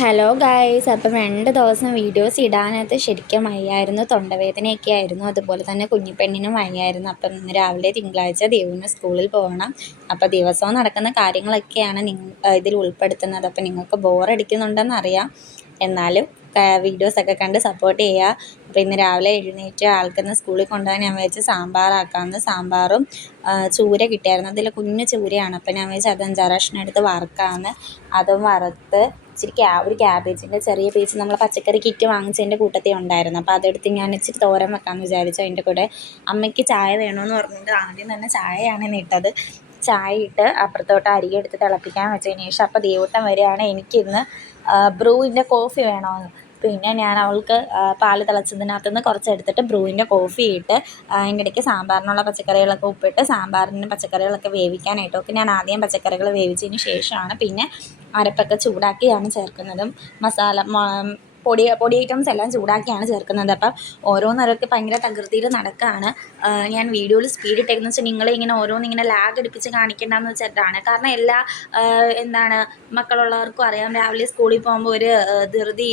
Hello guys, അപ്പം 2 ദിവസം videos ഇടാനായിട്ട് ശരിക്കും വയ്യായിരുന്നു. തൊണ്ടവേദനയൊക്കെ ആയിരുന്നു. അതുപോലെ തന്നെ കുഞ്ഞിപ്പെണ്ണിനും വയ്യായിരുന്നു. അപ്പം ഇന്ന് രാവിലെ തിങ്കളാഴ്ച ദേവുവിന് സ്കൂളിൽ പോകണം. അപ്പോൾ ദിവസവും നടക്കുന്ന കാര്യങ്ങളൊക്കെയാണ് ഇതിൽ ഉൾപ്പെടുത്തുന്നത്. അപ്പം നിങ്ങൾക്ക് ബോറടിക്കുന്നുണ്ടെന്നറിയാം, എന്നാലും വീഡിയോസൊക്കെ കണ്ട് സപ്പോർട്ട് ചെയ്യുക. അപ്പോൾ ഇന്ന് രാവിലെ എഴുന്നേറ്റ് ആൾക്കിന്ന് സ്കൂളിൽ കൊണ്ടുപോകാൻ ഞാൻ വിചാരിച്ച് സാമ്പാറാക്കാമെന്ന്. സാമ്പാറും ചൂര കിട്ടിയായിരുന്നു. അതിൽ കുഞ്ഞു ചൂരയാണ്. അപ്പം ഞാൻ വിചാരിച്ചു അത് 5-6 കഷ്ണം എടുത്ത് വറുക്കാമെന്ന്. അതും വറുത്ത് ഇച്ചിരി ഒരു ക്യാബേജിൻ്റെ ചെറിയ പീസ് നമ്മൾ പച്ചക്കറി കിറ്റ് വാങ്ങിച്ചതിൻ്റെ കൂട്ടത്തിൽ ഉണ്ടായിരുന്നു. അപ്പോൾ അതെടുത്ത് ഞാൻ ഇച്ചിരി തോരൻ വെക്കാമെന്ന് വിചാരിച്ചു. അതിൻ്റെ കൂടെ അമ്മയ്ക്ക് ചായ വേണമെന്ന് പറഞ്ഞിട്ട് ആദ്യം തന്നെ ചായയാണ് ഇട്ടത്. ചായ ഇട്ട് അപ്പുറത്തോട്ട് അരി എടുത്ത് തിളപ്പിക്കാൻ വെച്ചതിന് ശേഷം അപ്പോൾ ദേവൂട്ടൻ വരികയാണ്, എനിക്കിന്ന് ബ്രൂവിൻ്റെ കോഫി വേണമെന്ന്. പിന്നെ ഞാൻ അവൾക്ക് പാൽ തിളച്ചതിനകത്ത് നിന്ന് കുറച്ചെടുത്തിട്ട് ബ്രൂവിൻ്റെ കോഫി ഇട്ട് അതിൻ്റെ ഇടയ്ക്ക് സാമ്പാറിനുള്ള പച്ചക്കറികളൊക്കെ ഉപ്പിട്ട് സാമ്പാറിന് പച്ചക്കറികളൊക്കെ വേവിക്കാനായിട്ട് ഒക്കെ ഞാൻ ആദ്യം പച്ചക്കറികൾ വേവിച്ചതിന് ശേഷമാണ് പിന്നെ അരപ്പൊക്കെ ചൂടാക്കിയാണ് ചേർക്കുന്നതും പൊടി ഐറ്റംസ് എല്ലാം ചൂടാക്കിയാണ് ചേർക്കുന്നത്. അപ്പം ഓരോന്നരൊക്കെ ഭയങ്കര തകൃതിയിൽ നടക്കുകയാണ്. ഞാൻ വീഡിയോയിൽ സ്പീഡ് ഇട്ടേക്കെന്ന് വെച്ചാൽ നിങ്ങളെ ഇങ്ങനെ ഓരോന്നിങ്ങനെ ലാഗ് അടിപ്പിച്ച് കാണിക്കേണ്ടെന്ന് വെച്ചിട്ടാണ്. കാരണം എല്ലാ മക്കളുള്ളവർക്കും അറിയാം, രാവിലെ സ്കൂളിൽ പോകുമ്പോൾ ഒരു ധൃതി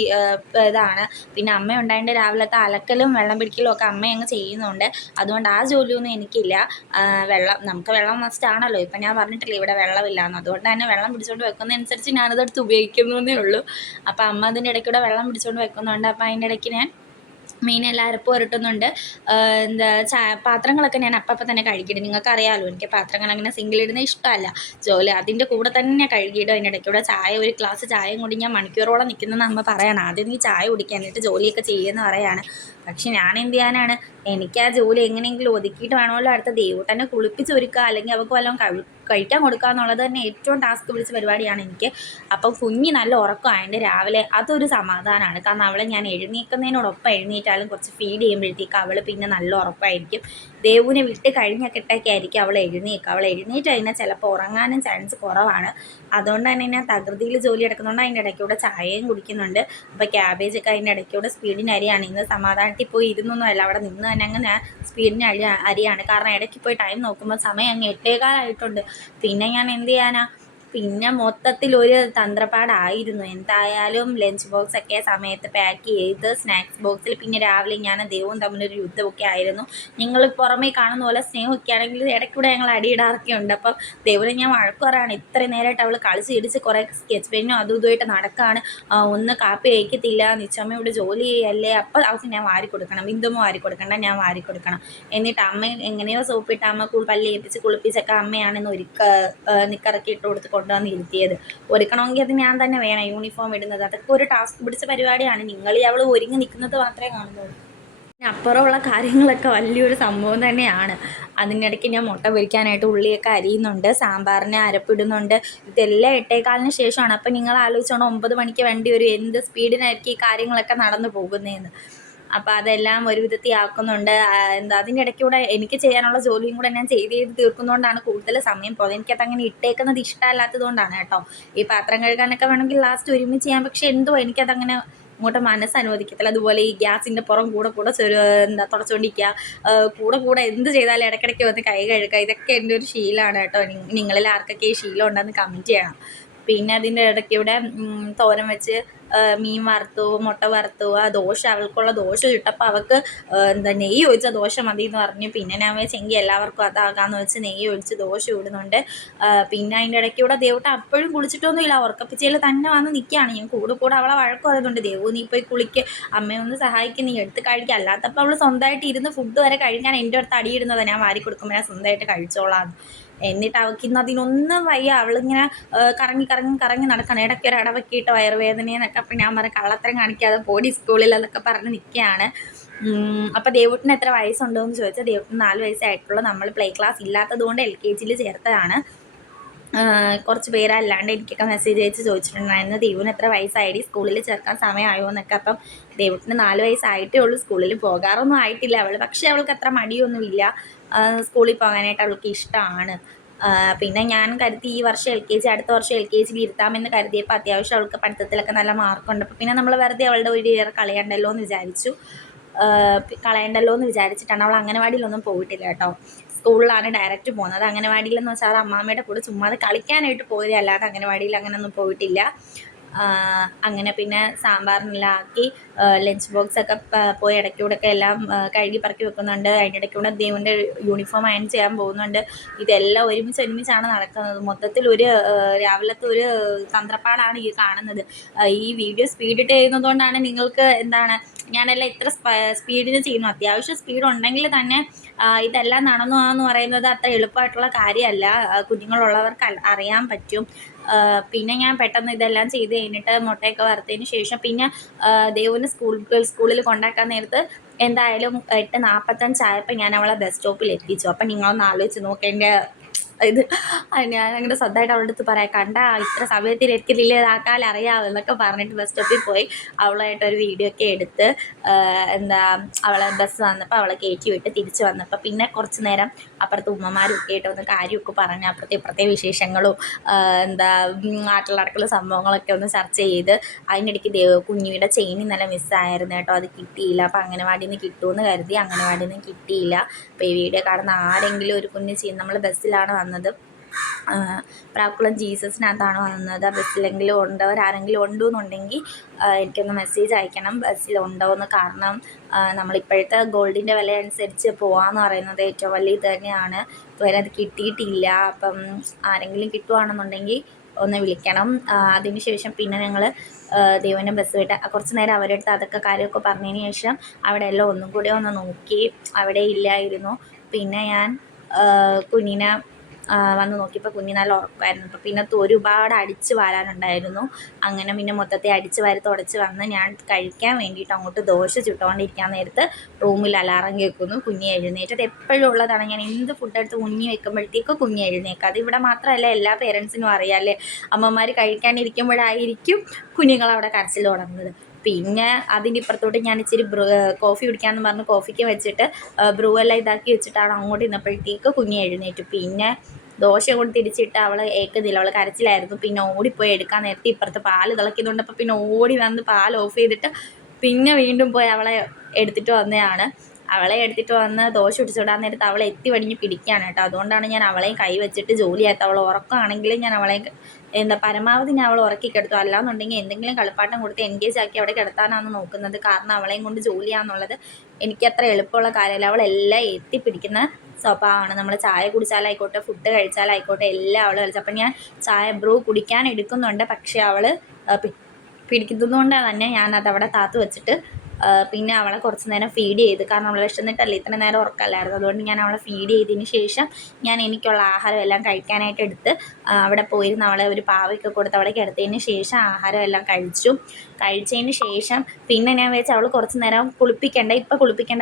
ഇതാണ്. പിന്നെ അമ്മ ഉണ്ടായതുകൊണ്ട് രാവിലത്തെ അലക്കലും വെള്ളം പിടിക്കലും ഒക്കെ അമ്മ അങ്ങ് ചെയ്യുന്നുണ്ട്. അതുകൊണ്ട് ആ ജോലിയൊന്നും എനിക്കില്ല. നമുക്ക് വെള്ളം മസ്റ്റ് ആണല്ലോ. ഇപ്പം ഞാൻ പറഞ്ഞിട്ടില്ലേ ഇവിടെ വെള്ളമില്ലാന്ന്. അതുകൊണ്ട് തന്നെ വെള്ളം പിടിച്ചുകൊണ്ട് വെക്കുന്നതനുസരിച്ച് ഞാനതെടുത്ത് ഉപയോഗിക്കുന്നതേ ഉള്ളൂ. അപ്പോൾ അമ്മ അതിൻ്റെ ഇടയ്ക്കൂടെ വെള്ളം പിടിച്ചുകൊണ്ട് വെക്കുന്നുണ്ട്. അപ്പോൾ അതിൻ്റെ ഇടയ്ക്ക് ഞാൻ മീനെല്ലാം അരപ്പ് പുരട്ടുന്നുണ്ട്. പാത്രങ്ങളൊക്കെ ഞാൻ അപ്പം തന്നെ കഴുകിയിടും. നിങ്ങൾക്കറിയാമല്ലോ, എനിക്ക് പാത്രങ്ങൾ അങ്ങനെ സിങ്കിലിടുന്നത് ഇഷ്ടമല്ല. ജോലി അതിൻ്റെ കൂടെ തന്നെ കഴുകിയിടും. അതിൻ്റെ ഇടയ്ക്കൂടെ ഒരു ഗ്ലാസ് ചായയും കൂടി ഞാൻ മണിക്കൂറോളം നിൽക്കുന്നതെന്ന് അമ്മ പറയണം. ആദ്യം നീ ചായ കുടിക്കുക, എന്നിട്ട് ജോലിയൊക്കെ ചെയ്യുമെന്ന് പറയാണ്. പക്ഷെ ഞാൻ എന്ത് ചെയ്യാനാണ്, എനിക്ക് ആ ജോലി എങ്ങനെയെങ്കിലും ഒതുക്കിയിട്ട് വേണമല്ലോ അടുത്ത ദേവൂട്ടനെ കുളിപ്പിച്ചൊരുക്കുക, അല്ലെങ്കിൽ അവൾക്ക് വല്ലതും കഴിക്കാൻ കൊടുക്കുക എന്നുള്ളത് തന്നെ ഏറ്റവും ടാസ്ക് പിടിച്ച പരിപാടിയാണ് എനിക്ക്. അപ്പം കുഞ്ഞ് നല്ല ഉറക്കമായതിൻ്റെ രാവിലെ അതൊരു സമാധാനമാണ്. കാരണം അവളെ ഞാൻ എഴുന്നേൽക്കുന്നതിനോടൊപ്പം എഴുന്നേറ്റാലും കുറച്ച് ഫീഡ് ചെയ്യുമ്പോഴത്തേക്ക് അവൾ പിന്നെ നല്ല ഉറക്കമായിരിക്കും. ദേവുവിനെ വിട്ട് കഴിഞ്ഞിട്ടൊക്കെ ആയിരിക്കും അവൾ എഴുന്നേൽക്കുക. അവൾ എഴുന്നേറ്റ് കഴിഞ്ഞാൽ ചിലപ്പോൾ ഉറങ്ങാനും ചാൻസ് കുറവാണ്. അതുകൊണ്ട് തന്നെ ഞാൻ തകൃതിയിൽ ജോലി എടുക്കുന്നുണ്ട്. അതിൻ്റെ ഇടയ്ക്കൂടെ ചായയും കുടിക്കുന്നുണ്ട്. അപ്പോൾ ക്യാബേജൊക്കെ അതിൻ്റെ ഇടയ്ക്കൂടെ സ്പീഡിന് അരിയാണ്. ഇന്ന് സമാധാനത്തിൽ പോയി ഇരുന്നൊന്നുമല്ല, അവിടെ നിന്ന് തന്നെ അങ്ങനെ സ്പീഡിന് അരിയാണ്. കാരണം ഇടയ്ക്ക് പോയി ടൈം നോക്കുമ്പോൾ സമയം അങ്ങ് 8:15 പിന്നെ ഞാൻ എന്ത് ചെയ്യാനാ. പിന്നെ മൊത്തത്തിലൊരു തന്ത്രപ്പാടായിരുന്നു. എന്തായാലും ലഞ്ച് ബോക്സൊക്കെ സമയത്ത് പാക്ക് ചെയ്ത് സ്നാക്സ് ബോക്സിൽ പിന്നെ രാവിലെ ഞാൻ ദേവും തമ്മിലൊരു യുദ്ധമൊക്കെ ആയിരുന്നു. നിങ്ങൾ പുറമേ കാണുന്ന പോലെ സ്നേഹമൊക്കെ ആണെങ്കിൽ ഇടയ്ക്കൂടെ ഞങ്ങൾ അടിയിടാറൊക്കെ ഉണ്ട്. അപ്പം ദേവിനെ ഞാൻ വഴക്ക് പറയാണ്, ഇത്രയും നേരമായിട്ട് അവൾ കളിച്ച് ഇടിച്ച് കുറേ സ്കെച്ച് പെന്നും അതും ഇതുമായിട്ട് നടക്കുകയാണ്, ഒന്ന് കാപ്പി കഴിക്കത്തില്ല, നിച്ചമ്മയോട് ജോലി ചെയ്യല്ലേ. അപ്പോൾ അവൾക്ക് ഞാൻ വാരി കൊടുക്കണം. ബിന്ദുമ്മ വാരി കൊടുക്കണ്ട, ഞാൻ വാരി കൊടുക്കണം. എന്നിട്ട് അമ്മ എങ്ങനെയോ സോപ്പിട്ട് അമ്മ പല്ല് ഏൽപ്പിച്ച് കുളിപ്പിച്ചൊക്കെ അമ്മയാണെന്ന് നിക്കറൊക്കെ ഇട്ട് കൊടുത്ത് കൊണ്ടുവന്ന് ഇരുത്തിയത്. ഒരുക്കണമെങ്കിൽ അത് ഞാൻ തന്നെ വേണം. യൂണിഫോം ഇടുന്നത് അതൊക്കെ ഒരു ടാസ്ക് പിടിച്ച പരിപാടിയാണ്. നിങ്ങൾ അവൾ ഒരുങ്ങി നിൽക്കുന്നത് മാത്രമേ കാണുന്നുള്ളൂ. അപ്പുറമുള്ള കാര്യങ്ങളൊക്കെ വലിയൊരു സംഭവം തന്നെയാണ്. അതിനിടയ്ക്ക് ഞാൻ മുട്ട പൊരിക്കാനായിട്ട് ഉള്ളിയൊക്കെ അരിയുന്നുണ്ട്, സാമ്പാറിന് അരപ്പിടുന്നുണ്ട്. ഇതെല്ലാം 8:15 ശേഷമാണ്. അപ്പം നിങ്ങൾ ആലോചിച്ചോണം 9 മണിക്ക് വേണ്ടി ഒരു എന്ത് സ്പീഡിനായിരിക്കും ഈ കാര്യങ്ങളൊക്കെ നടന്നു പോകുന്നതെന്ന്. അപ്പോൾ അതെല്ലാം ഒരു വിധത്തിൽ ആക്കുന്നുണ്ട്. അതിൻ്റെ ഇടയ്ക്കൂടെ എനിക്ക് ചെയ്യാനുള്ള ജോലിയും കൂടെ ഞാൻ ചെയ്ത് തീർക്കുന്നതുകൊണ്ടാണ് കൂടുതൽ സമയം പോകുന്നത്. എനിക്കതങ്ങനെ ഇട്ടേക്കുന്നത് ഇഷ്ടമല്ലാത്തത് കൊണ്ടാണ് കേട്ടോ. ഈ പാത്രം കഴുകാനൊക്കെ വേണമെങ്കിൽ ലാസ്റ്റ് ഒരുമിച്ച് ചെയ്യാം. പക്ഷെ എന്തോ എനിക്കതങ്ങനെ ഇങ്ങോട്ട് മനസ്സനുവദിക്കത്തില്ല. അതുപോലെ ഈ ഗ്യാസിൻ്റെ പുറം കൂടെ തുടച്ചുകൊണ്ടിരിക്കുക, കൂടെ എന്ത് ചെയ്താലും ഇടയ്ക്കിടയ്ക്ക് വന്ന് കൈ കഴുകുക. ഇതൊക്കെ എൻ്റെ ഒരു ശീലമാണ് കേട്ടോ. നിങ്ങളിൽ ആർക്കൊക്കെ ഈ ശീലം ഉണ്ടെന്ന് കമൻറ്റ് ചെയ്യണം. പിന്നെ അതിൻ്റെ ഇടയ്ക്കൂടെ തോരൻ വെച്ച് മീൻ വറുത്തു, മുട്ട വറുത്തു. അവൾക്കുള്ള ദോശ ചുട്ടപ്പോൾ അവൾക്ക് നെയ്യ് ഒഴിച്ച ദോശ മതി എന്ന് പറഞ്ഞു. പിന്നെ ഞാൻ വെച്ചെങ്കിൽ എല്ലാവർക്കും അതാകാമെന്ന് വെച്ച് നെയ്യ് ഒഴിച്ച് ദോശ ഇടുന്നുണ്ട്. പിന്നെ അതിൻ്റെ ഇടയ്ക്കൂടെ ദേവൂട്ട അപ്പോഴും കുളിച്ചിട്ടൊന്നുമില്ല, ഉറക്കപ്പിച്ചയിൽ തന്നെ വന്ന് നിൽക്കുകയാണ്. ഞാൻ കൂടെ അവളെ വഴക്ക് പറയുന്നുണ്ട്, ദേവു നീ പോയി കുളിക്ക്, അമ്മയൊന്ന് സഹായിക്കും, നീ എടുത്ത് കഴിക്കുക. അല്ലാത്തപ്പോൾ അവൾ സ്വന്തമായിട്ട് ഇരുന്ന് ഫുഡ് വരെ കഴിക്കാൻ എൻ്റെ അടുത്ത് അടിയിടുന്നതാണ്. ഞാൻ വാരി കൊടുക്കുമ്പോൾ ഞാൻ സ്വന്തമായിട്ട് കഴിച്ചോളാം. എന്നിട്ട് അവൾക്ക് ഇന്ന് അതിനൊന്നും വയ്യ. അവളിങ്ങനെ കറങ്ങി നടക്കണം. ഇടയ്ക്ക് ഒരു അടവൊക്കെയിട്ട് വയറുവേദനയെന്നൊക്കെ. അപ്പം ഞാൻ പറഞ്ഞ കള്ളത്തരം കാണിക്കാതെ പോടി സ്കൂളിൽ എന്നൊക്കെ പറഞ്ഞ് നിൽക്കുകയാണ്. അപ്പോൾ ദേവൂട്ടിന് എത്ര വയസ്സുണ്ടോ എന്ന് ചോദിച്ചാൽ ദേവൂട്ടിന് 4 വയസ്സായിട്ടുള്ളൂ. നമ്മൾ പ്ലേ ക്ലാസ് ഇല്ലാത്തത് കൊണ്ട് LKG ചേർത്തതാണ്. കുറച്ച് പേരല്ലാണ്ട് എനിക്കൊക്കെ മെസ്സേജ് അയച്ച് ചോദിച്ചിട്ടുണ്ടായിരുന്നു, ദേവുവിന് എത്ര വയസ്സായി, സ്കൂളിൽ ചേർക്കാൻ സമയമായോ എന്നൊക്കെ. അപ്പം ദേവൂട്ടിന് 4 വയസ്സായിട്ടേ ഉള്ളൂ. സ്കൂളിൽ പോകാറൊന്നും ആയിട്ടില്ല അവൾ. പക്ഷേ അവൾക്ക് അത്ര മടിയൊന്നുമില്ല. സ്കൂളിൽ പോകാനായിട്ട് അവൾക്ക് ഇഷ്ടമാണ്. പിന്നെ ഞാൻ കരുതി ഈ വർഷം LKG അടുത്ത വർഷം LKGയിൽ ഇരുത്താമെന്ന് കരുതിയപ്പോൾ അത്യാവശ്യം അവൾക്ക് പഠിത്തത്തിലൊക്കെ നല്ല മാർക്കുണ്ട്. അപ്പോൾ പിന്നെ നമ്മൾ വെറുതെ അവളുടെ ഒരു ഇയർ കളയണ്ടല്ലോ എന്ന് വിചാരിച്ചിട്ടാണ്. അവൾ അംഗനവാടിയിലൊന്നും പോയിട്ടില്ല കേട്ടോ. സ്കൂളിലാണ് ഡയറക്റ്റ് പോകുന്നത്. അംഗനവാടിയിലെന്ന് വെച്ചാൽ അത് അമ്മാമ്മയുടെ കൂടെ ചുമ്മാതെ കളിക്കാനായിട്ട് പോയത്, അല്ലാതെ അംഗനവാടിയിൽ അങ്ങനെയൊന്നും പോയിട്ടില്ല. അങ്ങനെ പിന്നെ സാമ്പാറിനെല്ലാം ആക്കി ലഞ്ച് ബോക്സൊക്കെ പോയി ഇടയ്ക്കൂടെയൊക്കെ എല്ലാം കഴുകി പറക്കി വെക്കുന്നുണ്ട്. അതിൻ്റെ ഇടയ്ക്കൂടെ ദേവുൻ്റെ യൂണിഫോം അയൺ ചെയ്യാൻ പോകുന്നുണ്ട്. ഇതെല്ലാം ഒരുമിച്ചാണ് നടക്കുന്നത്. മൊത്തത്തിൽ രാവിലത്തെ ഒരു തന്ത്രപ്പാടാണ് ഈ കാണുന്നത്. ഈ വീഡിയോ സ്പീഡിട്ട് ചെയ്യുന്നതുകൊണ്ടാണ് നിങ്ങൾക്ക് എന്താണ് ഞാനെല്ലാം ഇത്ര സ്പീഡിന് ചെയ്യുന്നു. അത്യാവശ്യം സ്പീഡ് ഉണ്ടെങ്കിൽ തന്നെ ഇതെല്ലാം നടന്നു എന്ന് പറയുന്നത് അത്ര എളുപ്പമായിട്ടുള്ള കാര്യമല്ല. കുഞ്ഞുങ്ങളുള്ളവർക്ക് അറിയാൻ പറ്റും. പിന്നെ ഞാൻ പെട്ടെന്ന് ഇതെല്ലാം ചെയ്ത് കഴിഞ്ഞിട്ട് മുട്ടയൊക്കെ വറുത്തതിന് ശേഷം പിന്നെ ദേവുവിന് സ്കൂളിൽ കൊണ്ടാക്കാൻ നേരത്ത് എന്തായാലും 8:45 ആയപ്പോൾ ഞാൻ അവളെ ബസ് സ്റ്റോപ്പിൽ എത്തിച്ചു. അപ്പം നിങ്ങളൊന്ന് ആലോചിച്ച് നോക്കേണ്ട ഇത് ഞാൻ അങ്ങനെ സ്വന്തമായിട്ട് അവളുടെ അടുത്ത് പറയാം, കണ്ട ഇത്ര സമയത്തിൽ എത്തിയില്ലേ ഇതാക്കാൽ അറിയാമോ എന്നൊക്കെ പറഞ്ഞിട്ട് ബസ് സ്റ്റോപ്പിൽ പോയി അവളായിട്ടൊരു വീഡിയോ ഒക്കെ എടുത്ത് അവളെ ബസ് വന്നപ്പോൾ അവളെ കയറ്റി വിട്ട് തിരിച്ച് വന്നപ്പോൾ പിന്നെ കുറച്ച് നേരം അപ്പുറത്ത് ഉമ്മമാരും ഒക്കെ ആയിട്ട് ഒന്ന് കാര്യമൊക്കെ പറഞ്ഞ് അപ്പുറത്തെ ഇപ്പുറത്തെ വിശേഷങ്ങളും ആട്ടിലടക്കലുള്ള സംഭവങ്ങളൊക്കെ ഒന്ന് ചർച്ച ചെയ്ത് അതിനിടയ്ക്ക് കുഞ്ഞിയുടെ ചെയിൻ ഇന്നലെ മിസ്സായിരുന്നു കേട്ടോ. അത് കിട്ടിയില്ല. അപ്പോൾ അംഗനവാടിയിൽ നിന്ന് കിട്ടുമെന്ന് കരുതി, അംഗനവാടിയിൽ നിന്ന് കിട്ടിയില്ല. അപ്പോൾ ഈ വീഡിയോ കാണുന്ന ആരെങ്കിലും ഒരു കുഞ്ഞ് ചെയ്യും, നമ്മൾ ബസ്സിലാണ് വന്നത്, പ്രാക്കുളം ജീസസിനകത്താണ് വന്നത്. ആ ബസ്സിലെങ്കിലും ഉണ്ടവരാരെങ്കിലും ഉണ്ടെന്നുണ്ടെങ്കിൽ എനിക്കൊന്ന് മെസ്സേജ് അയക്കണം, ബസ്സിലുണ്ടോയെന്ന്. കാരണം നമ്മളിപ്പോഴത്തെ ഗോൾഡിൻ്റെ വില അനുസരിച്ച് പോകാമെന്ന് പറയുന്നത് ഏറ്റവും വലിയ ഇത് തന്നെയാണ്. ഇതുവരെ അത് കിട്ടിയിട്ടില്ല. അപ്പം ആരെങ്കിലും കിട്ടുകയാണെന്നുണ്ടെങ്കിൽ ഒന്ന് വിളിക്കണം. അതിന് ശേഷം പിന്നെ ഞങ്ങൾ ദേവനെ ബസ് വിട്ട് കുറച്ച് നേരം അവരുടെ അടുത്ത് അതൊക്കെ കാര്യമൊക്കെ പറഞ്ഞതിന് ശേഷം അവിടെ എല്ലാം ഒന്നും കൂടി ഒന്ന് നോക്കി. അവിടെ ഇല്ലായിരുന്നു. പിന്നെ ഞാൻ കുഞ്ഞിനെ വന്ന് നോക്കിയപ്പോൾ കുഞ്ഞ് നല്ല ഉറക്കമായിരുന്നു. അപ്പോൾ പിന്നെ ഒരുപാട് അടിച്ച് വാരാനുണ്ടായിരുന്നു. അങ്ങനെ പിന്നെ മൊത്തത്തിൽ അടിച്ച് വാരി തുടച്ച് വന്ന് ഞാൻ കഴിക്കാൻ വേണ്ടിയിട്ട് അങ്ങോട്ട് ദോശ ചുട്ടുകൊണ്ടിരിക്കാൻ നേരത്ത് റൂമിൽ അലാറം കേൾക്കുന്നു. കുഞ്ഞ് എഴുന്നേറ്റ്. അത് എപ്പോഴും ഉള്ളതാണ്. ഞാൻ എന്ത് ഫുഡ് എടുത്ത് കുഞ്ഞ് വെക്കുമ്പോഴത്തേക്കും കുഞ്ഞ് എഴുന്നേക്കുക. അത് ഇവിടെ മാത്രമല്ല, എല്ലാ പേരൻസിനും അറിയാമല്ലേ. അമ്മമാർ കഴിക്കാനിരിക്കുമ്പോഴായിരിക്കും കുഞ്ഞുങ്ങളവിടെ കരച്ചിൽ തുടങ്ങുന്നത്. പിന്നെ അതിൻ്റെ ഇപ്പുറത്തോട്ട് ഞാൻ ഇച്ചിരി കോഫി കുടിക്കാമെന്ന് പറഞ്ഞ് കോഫിക്ക് വെച്ചിട്ട് ബ്രൂ എല്ലാം ഇതാക്കി വെച്ചിട്ടാണ് അങ്ങോട്ട് ഇന്നപ്പോഴത്തേക്ക് കുഞ്ഞ് എഴുന്നേറ്റു. പിന്നെ ദോശ കൊണ്ട് തിരിച്ചിട്ട് അവൾ ഏൽക്കുന്നില്ല, അവൾ കരച്ചിലായിരുന്നു. പിന്നെ ഓടിപ്പോയി എടുക്കാൻ നേരത്തെ ഇപ്പുറത്ത് പാല് തിളയ്ക്കുന്നുണ്ട്. അപ്പോൾ പിന്നെ ഓടി വന്ന് പാൽ ഓഫ് ചെയ്തിട്ട് പിന്നെ വീണ്ടും പോയി അവളെ എടുത്തിട്ട് വന്നതാണ്. അവളെ എടുത്തിട്ട് വന്ന് ദോശ ഇടിച്ചുവിടാൻ നേരത്ത് അവളെ എത്തി വടിഞ്ഞ് പിടിക്കുകയാണ് കേട്ടോ. അതുകൊണ്ടാണ് ഞാൻ അവളെയും കൈ വെച്ചിട്ട് ജോലിയാത്ത. അവൾ ഉറക്കമാണെങ്കിലും ഞാൻ അവളെ പരമാവധി ഞാൻ അവൾ ഉറക്കി കിടത്തും. അല്ലാന്നുണ്ടെങ്കിൽ എന്തെങ്കിലും കളിപ്പാട്ടം കൊടുത്ത് എൻഗേജ് ആക്കി അവിടെ കിടത്താനാണ് നോക്കുന്നത്. കാരണം അവളെയും കൊണ്ട് ജോലിയാണെന്നുള്ളത് എനിക്കത്ര എളുപ്പമുള്ള കാര്യമല്ല. അവളെല്ലാം എത്തിപ്പിടിക്കുന്ന സ്വഭാവമാണ്. നമ്മൾ ചായ കുടിച്ചാലായിക്കോട്ടെ, ഫുഡ് കഴിച്ചാലായിക്കോട്ടെ, എല്ലാം അവൾ കളിച്ചു. അപ്പം ഞാൻ ചായ ബ്രൂ കുടിക്കാൻ എടുക്കുന്നുണ്ട്. പക്ഷേ അവൾ പിടിക്കുന്നതുകൊണ്ട് തന്നെ ഞാനത് അവിടെ താത്ത് വെച്ചിട്ട് പിന്നെ അവളെ കുറച്ച് നേരം ഫീഡ് ചെയ്ത്, കാരണം അവൾ വിശന്നിട്ടല്ലേ, ഇത്ര നേരം ഉറക്കമല്ലായിരുന്നു. അതുകൊണ്ട് ഞാൻ അവളെ ഫീഡ് ചെയ്തതിന് ശേഷം ഞാൻ എനിക്കുള്ള ആഹാരം എല്ലാം കഴിക്കാനായിട്ട് എടുത്ത് അവിടെ പോയിരുന്ന് അവളെ ഒരു പാവയൊക്കെ കൊടുത്ത് അവിടെ കിടത്തതിന് ശേഷം ആഹാരം എല്ലാം കഴിച്ചതിന് ശേഷം പിന്നെ ഞാൻ വിചാരിച്ചു അവൾ കുറച്ച് നേരം കുളിപ്പിക്കേണ്ട,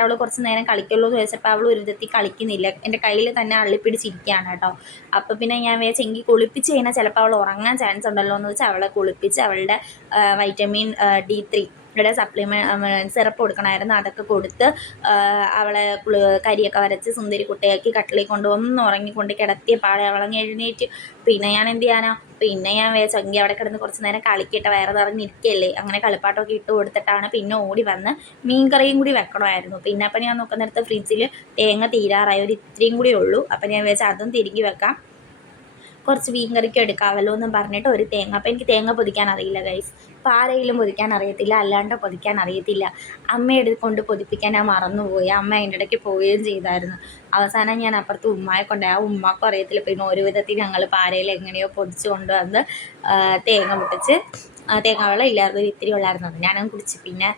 അവൾ കുറച്ച് നേരം കളിക്കുള്ളൂ എന്ന് വെച്ചപ്പോൾ അവൾ ഒരു വിധത്തിൽ കളിക്കുന്നില്ല. എൻ്റെ കയ്യിൽ തന്നെ അള്ളിപ്പിടിച്ചിരിക്കുകയാണ് കേട്ടോ. അപ്പോൾ പിന്നെ ഞാൻ വിചാരിച്ചു എങ്കിൽ കുളിപ്പിച്ച് കഴിഞ്ഞാൽ ചിലപ്പോൾ അവൾ ഉറങ്ങാൻ ചാൻസ് ഉണ്ടല്ലോ എന്ന് വെച്ചാൽ അവളെ കുളിപ്പിച്ച് അവളുടെ വൈറ്റമിൻ D3 ഇവിടെ സിറപ്പ് കൊടുക്കണമായിരുന്നു. അതൊക്കെ കൊടുത്ത് അവളെ കരിയൊക്കെ വരച്ച് സുന്ദരി കുട്ടിയാക്കി കട്ടിലിൽ ഒന്ന് ഉറങ്ങിക്കൊണ്ട് കിടത്തിയ പാടെ അവളങ്ങ് എഴുന്നേറ്റ്. പിന്നെ ഞാൻ എന്ത് ചെയ്യാനാ, പിന്നെ ഞാൻ വിചാരിച്ചെങ്കിൽ അവിടെ കിടന്ന് കുറച്ച് നേരം കളിക്കട്ടെ, വയറ് നിറഞ്ഞിരിക്കുകയല്ലേ. അങ്ങനെ കളിപ്പാട്ടമൊക്കെ ഇട്ട് കൊടുത്തിട്ടാണ് പിന്നെ ഓടി വന്ന് മീൻ കറിയും കൂടി വെക്കണമായിരുന്നു. പിന്നെ അപ്പം ഞാൻ നോക്കുന്നിടത്ത് ഫ്രിഡ്ജിൽ തേങ്ങ തീരാറായി, ഒരു ഇത്രയും കൂടി ഉള്ളൂ. അപ്പം ഞാൻ വിചാരിച്ചാൽ അതും തിരികെ വെക്കാം, കുറച്ച് മീൻ കറിക്കും എടുക്കാമല്ലോ എന്നും പറഞ്ഞിട്ട് ഒരു തേങ്ങ. അപ്പോൾ എനിക്ക് തേങ്ങ പൊതിക്കാൻ അറിയില്ല ഗൈസ്. പാരയിലും പൊതിക്കാൻ അറിയത്തില്ല, അല്ലാണ്ട് പൊതിക്കാൻ അറിയത്തില്ല. അമ്മയുടെ കൊണ്ട് പൊതിപ്പിക്കാൻ ഞാൻ മറന്നുപോയി. അമ്മ അതിൻ്റെ ഇടയ്ക്ക് പോവുകയും ചെയ്തായിരുന്നു. അവസാനം ഞാൻ അപ്പുറത്ത് ഉമ്മയെ കൊണ്ടുപോയി. ആ ഉമ്മക്കും അറിയത്തില്ല. പിന്നെ ഒരു വിധത്തിൽ ഞങ്ങൾ പാരയിൽ എങ്ങനെയോ പൊതിച്ച് കൊണ്ടുവന്ന് തേങ്ങ പൊട്ടിച്ച്, തേങ്ങ വെള്ളം ഇല്ലായിരുന്നു, ഇത്തിരി ഉള്ളായിരുന്നു. അത് ഞാനങ്ങ് കുടിച്ച്. പിന്നെ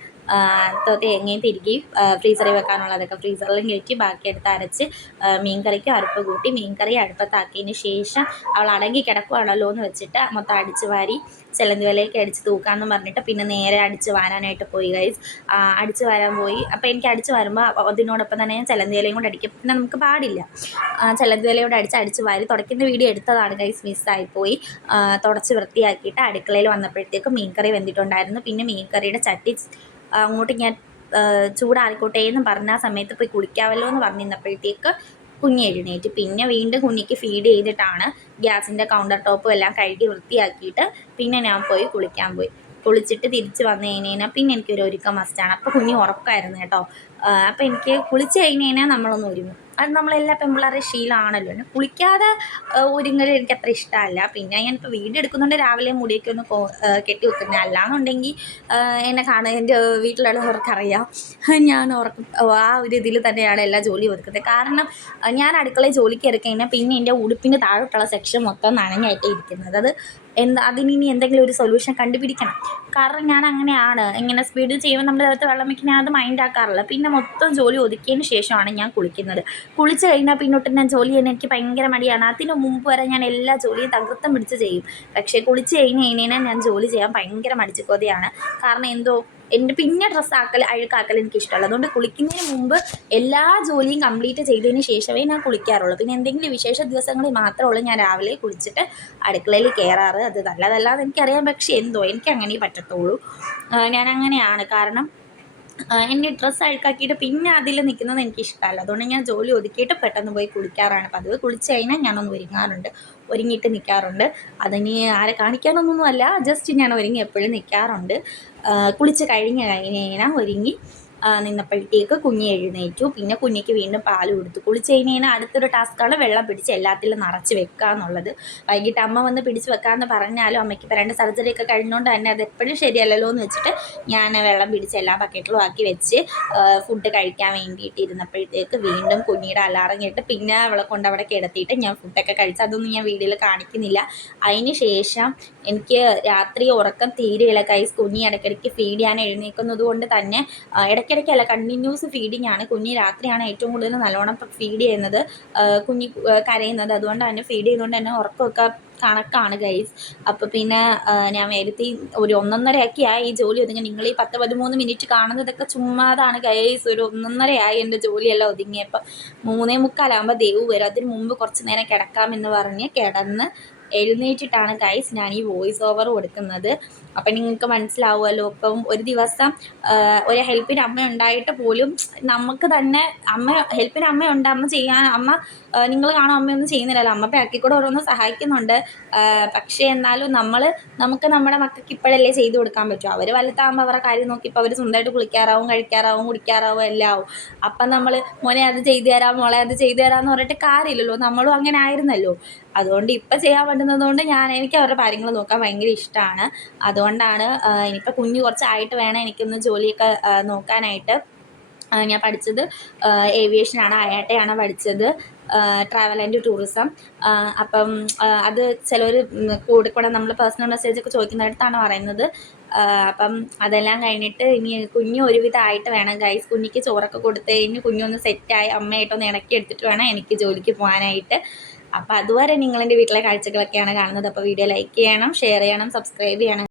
തേങ്ങയും തിരികെ ഫ്രീസറിൽ വെക്കാനുള്ളതൊക്കെ ഫ്രീസറിലും കയറ്റി ബാക്കി എടുത്ത് അരച്ച് മീൻ കറിക്ക് അരപ്പ് കൂട്ടി മീൻ കറി അടുപ്പത്താക്കിയതിന് ശേഷം അവൾ അടങ്ങി കിടക്കുകയാണല്ലോ എന്ന് വെച്ചിട്ട് മൊത്തം അടിച്ച് വാരി ചിലന്തി വലയൊക്കെ അടിച്ച് തൂക്കാമെന്ന് പറഞ്ഞിട്ട് പിന്നെ നേരെ അടിച്ച് വാരാനായിട്ട് പോയി ഗൈസ്. അടിച്ച് വാരാൻ പോയി. അപ്പോൾ എനിക്ക് അടിച്ച് വരുമ്പോൾ അതിനോടൊപ്പം തന്നെ ഞാൻ ചിലന്തി വലയും കൂടെ അടിക്കും. പിന്നെ നമുക്ക് പാടില്ല, ചിലന്തി വലയോട് അടിച്ച് വാരി തുടയ്ക്കുന്ന വീഡിയോ എടുത്തതാണ് ഗൈസ്, മിസ്സായിപ്പോയി. തുടച്ച് വൃത്തിയാക്കിയിട്ട് അടുക്കളയിൽ വന്നപ്പോഴത്തേക്കും മീൻ കറി വെന്തിട്ടുണ്ടായിരുന്നു. പിന്നെ മീൻ കറിയുടെ ചട്ടി അങ്ങോട്ട് ഞാൻ ചൂടാറിക്കോട്ടെ എന്ന് പറഞ്ഞ ആ സമയത്ത് പോയി കുളിക്കാമല്ലോ എന്ന് പറഞ്ഞിരുന്നപ്പോഴത്തേക്ക് കുഞ്ഞ് എഴുന്നേറ്റ്. പിന്നെ വീണ്ടും കുഞ്ഞിക്ക് ഫീഡ് ചെയ്തിട്ടാണ് ഗ്യാസിൻ്റെ കൗണ്ടർ ടോപ്പും എല്ലാം കഴുകി വൃത്തിയാക്കിയിട്ട് പിന്നെ ഞാൻ പോയി കുളിക്കാൻ പോയി. കുളിച്ചിട്ട് തിരിച്ച് വന്നു കഴിഞ്ഞാൽ പിന്നെ എനിക്കൊരു ഒരുക്കം മസ്റ്റാണ്. അപ്പോൾ കുഞ്ഞ് ഉറക്കമായിരുന്നു കേട്ടോ. അപ്പോൾ എനിക്ക് കുളിച്ച് കഴിഞ്ഞ് കഴിഞ്ഞാൽ നമ്മളൊന്ന് ഒരുങ്ങും. അത് നമ്മളെല്ലാ പെൺപിള്ളേരുടെ ശീലമാണല്ലോ. പിന്നെ കുളിക്കാതെ ഒരുങ്ങൽ എനിക്ക് അത്ര ഇഷ്ടമല്ല. പിന്നെ ഞാനിപ്പോൾ വീഡിയോ എടുക്കുന്നുണ്ട് രാവിലെ മുടിയൊക്കെ ഒന്ന് കെട്ടി വെക്കുന്നത്. അല്ലാന്നുണ്ടെങ്കിൽ എന്നെ കാണുക എൻ്റെ വീട്ടിലുള്ളവർക്കറിയാം ഞാൻ ആ ഒരു ഇതിൽ തന്നെയാണ് എല്ലാ ജോലിയും ഒതുക്കുന്നത്. കാരണം ഞാൻ അടുക്കളയിൽ ജോലിക്ക് ഇറക്കി കഴിഞ്ഞാൽ പിന്നെ എൻ്റെ ഉടുപ്പിൻ്റെ താഴോട്ടുള്ള സെക്ഷൻ മൊത്തം നനഞ്ഞായിട്ടേ ഇരിക്കുന്നത്. അതിനി എന്തെങ്കിലും ഒരു സൊല്യൂഷൻ കണ്ടുപിടിക്കണം. കാരണം ഞാൻ അങ്ങനെയാണ്. ഇങ്ങനെ സ്പീഡിൽ ചെയ്യുമ്പോൾ നമ്മുടെ അകത്ത് വെള്ളം വയ്ക്കുന്ന ഞാൻ അത് മൈൻഡ് ആക്കാറില്ല. പിന്നെ മൊത്തം ജോലി ഒതുക്കിയതിന് ശേഷമാണ് ഞാൻ കുളിക്കുന്നത്. കുളിച്ച് കഴിഞ്ഞാൽ പിന്നോട്ട് ഞാൻ ജോലി ചെയ്യാൻ എനിക്ക് ഭയങ്കര മടിയാണ്. അതിന് മുമ്പ് വരെ ഞാൻ എല്ലാ ജോലിയും തകൃത്തം പിടിച്ച് ചെയ്യും. പക്ഷേ കുളിച്ച് കഴിഞ്ഞാൽ ഞാൻ ജോലി ചെയ്യാൻ ഭയങ്കര മടിച്ചുകൊതിയാണ്. കാരണം എന്തോ എൻ്റെ പിന്നെ അഴുക്കാക്കൽ എനിക്കിഷ്ടമല്ല. അതുകൊണ്ട് കുളിക്കുന്നതിന് മുമ്പ് എല്ലാ ജോലിയും കംപ്ലീറ്റ് ചെയ്തതിന് ശേഷമേ ഞാൻ കുളിക്കാറുള്ളൂ. പിന്നെ എന്തെങ്കിലും വിശേഷ ദിവസങ്ങളിൽ മാത്രമേ ഉള്ളൂ ഞാൻ രാവിലെ കുളിച്ചിട്ട് അടുക്കളയിൽ കയറാറ്. അത് നല്ലതല്ലാതെ എനിക്കറിയാം. പക്ഷേ എന്തോ എനിക്കങ്ങനെ പറ്റത്തുള്ളൂ. ഞാനങ്ങനെയാണ്. കാരണം എൻ്റെ ഡ്രസ്സ് അഴുക്കാക്കിയിട്ട് പിന്നെ അതിൽ നിൽക്കുന്നത് എനിക്കിഷ്ടമല്ല. അതുകൊണ്ട് ഞാൻ ജോലി ഒതുക്കിയിട്ട് പെട്ടെന്ന് പോയി കുളിക്കാറാണ് പതിവ്. കുളിച്ച് കഴിഞ്ഞാൽ ഞാനൊന്ന് ഒരുങ്ങാറുണ്ട്, ഒരുങ്ങിയിട്ട് നിൽക്കാറുണ്ട്. അതിന് ആരെ കാണിക്കാനൊന്നുമല്ല, ജസ്റ്റ് ഞാൻ ഒരുങ്ങി എപ്പോഴും നിൽക്കാറുണ്ട്. കുളിച്ച് കഴിഞ്ഞാൽ ഒരുങ്ങി നിന്നപ്പോഴത്തേക്ക് കുഞ്ഞ് എഴുന്നേറ്റു. പിന്നെ കുഞ്ഞിക്ക് വീണ്ടും പാൽ കൊടുത്തു. കുളിച്ച് കഴിഞ്ഞാൽ അടുത്തൊരു ടാസ്ക്കാണ് വെള്ളം പിടിച്ച് എല്ലാത്തിലും നിറച്ച് വെക്കുക എന്നുള്ളത്. വൈകിട്ട് അമ്മ വന്ന് പിടിച്ച് വെക്കാമെന്ന് പറഞ്ഞാലും അമ്മയ്ക്ക് ഇപ്പോൾ 2 സർജറിയൊക്കെ കഴിഞ്ഞുകൊണ്ട് തന്നെ അത് എപ്പോഴും ശരിയല്ലല്ലോ എന്ന് വെച്ചിട്ട് ഞാൻ വെള്ളം പിടിച്ച് എല്ലാ ബക്കറ്റിലും ആക്കി വെച്ച് ഫുഡ് കഴിക്കാൻ വേണ്ടിയിട്ട് ഇരുന്നപ്പോഴത്തേക്ക് വീണ്ടും കുഞ്ഞിയുടെ അലാറം കേട്ട് പിന്നെ അവളെ കൊണ്ട് അവിടെ കിടത്തിയിട്ട് ഞാൻ ഫുഡൊക്കെ കഴിച്ച്. അതൊന്നും ഞാൻ വീഡിയോയിൽ കാണിക്കുന്നില്ല. അതിന് ശേഷം എനിക്ക് രാത്രി ഉറക്കം തീരെയില്ല. കുഞ്ഞി ഇടയ്ക്കിടയ്ക്ക് ഫീഡ് ചെയ്യാൻ എഴുന്നേൽക്കുന്നത് കൊണ്ട് തന്നെ ഇടയ്ക്കിടയ്ക്കല്ല, കണ്ടിന്യൂസ് ഫീഡിങ് ആണ്. കുഞ്ഞ് രാത്രിയാണ് ഏറ്റവും കൂടുതൽ നല്ലോണം ഫീഡ് ചെയ്യുന്നത്, കുഞ്ഞ് കരയുന്നത്. അതുകൊണ്ട് തന്നെ ഫീഡ് ചെയ്തുകൊണ്ട് തന്നെ ഉറക്കമൊക്കെ കണക്കാണ് ഗൈസ്. അപ്പോൾ പിന്നെ ഞാൻ വരുത്തി ഒരു 1:30 ഈ ജോലി ഒതുങ്ങി. നിങ്ങൾ ഈ 10-13 മിനിറ്റ് കാണുന്നതൊക്കെ ചുമ്മാതാണ് ഗൈസ്. ഒരു 1:30 എൻ്റെ ജോലിയെല്ലാം ഒതുങ്ങിയപ്പോൾ 3:45 ദേവ് വരും. അതിന് മുമ്പ് കുറച്ച് നേരം കിടക്കാമെന്ന് പറഞ്ഞ് കിടന്ന് എഴുന്നേറ്റിട്ടാണ് ഗൈസ് ഞാൻ ഈ വോയിസ് ഓവർ കൊടുക്കുന്നത്. അപ്പം നിങ്ങൾക്ക് മനസ്സിലാവുമല്ലോ. ഇപ്പം ഒരു ദിവസം ഒരു ഹെൽപ്പിന് അമ്മ ഉണ്ടായിട്ട് പോലും നമുക്ക് തന്നെ ഹെൽപ്പിന് അമ്മയുണ്ട്, നിങ്ങൾ കാണും അമ്മയൊന്നും ചെയ്യുന്നില്ലല്ലോ. അമ്മ ബാക്കിക്കൂടെ ഓരോന്ന് സഹായിക്കുന്നുണ്ട്. പക്ഷേ എന്നാലും നമുക്ക് നമ്മുടെ മക്കൾക്ക് ഇപ്പോഴല്ലേ ചെയ്ത് കൊടുക്കാൻ പറ്റും. അവർ വലുതാകുമ്പോൾ അവരുടെ കാര്യം നോക്കി ഇപ്പോൾ അവർ സ്വന്തമായിട്ട് കുളിക്കാറാവും, കഴിക്കാറാവും, കുടിക്കാറാവും എല്ലാം ആവും. അപ്പം നമ്മൾ മോനെ അത് ചെയ്തു തരാം, മോളെ അത് ചെയ്തു തരാമെന്ന് പറഞ്ഞിട്ട് കാര്യമില്ലല്ലോ. നമ്മളും അങ്ങനെ ആയിരുന്നല്ലോ. അതുകൊണ്ട് ഇപ്പം ചെയ്യാൻ പറ്റുന്നത് കൊണ്ട് എനിക്ക് അവരുടെ കാര്യങ്ങൾ നോക്കാൻ ഭയങ്കര ഇഷ്ടമാണ്. അതുകൊണ്ടാണ് ഇനിയിപ്പോൾ കുഞ്ഞ് കുറച്ചായിട്ട് വേണം എനിക്കൊന്ന് ജോലിയൊക്കെ നോക്കാനായിട്ട്. ഞാൻ പഠിച്ചത് ഏവിയേഷനാണ്, അയാട്ടയാണ് പഠിച്ചത്, ട്രാവൽ ആൻഡ് ടൂറിസം. അപ്പം അത് ചിലർ കൂടെ നമ്മൾ പേഴ്സണൽ മെസ്സേജൊക്കെ ചോദിക്കുന്നിടത്താണ് പറയുന്നത്. അപ്പം അതെല്ലാം കഴിഞ്ഞിട്ട് ഇനി കുഞ്ഞ് ഒരുവിധമായിട്ട് വേണം ഗൈസ്. കുഞ്ഞിക്ക് ചോറൊക്കെ കൊടുത്ത് കഴിഞ്ഞ് കുഞ്ഞൊന്ന് സെറ്റായി അമ്മയായിട്ടൊന്ന് ഇണക്കി എടുത്തിട്ട് വേണം എനിക്ക് ജോലിക്ക് പോകാനായിട്ട്. അപ്പോൾ അതുവരെ നിങ്ങളെൻ്റെ വീട്ടിലെ കാഴ്ചകളൊക്കെയാണ് കാണുന്നത്. അപ്പോൾ വീഡിയോ ലൈക്ക് ചെയ്യണം, ഷെയർ ചെയ്യണം, സബ്സ്ക്രൈബ് ചെയ്യണം.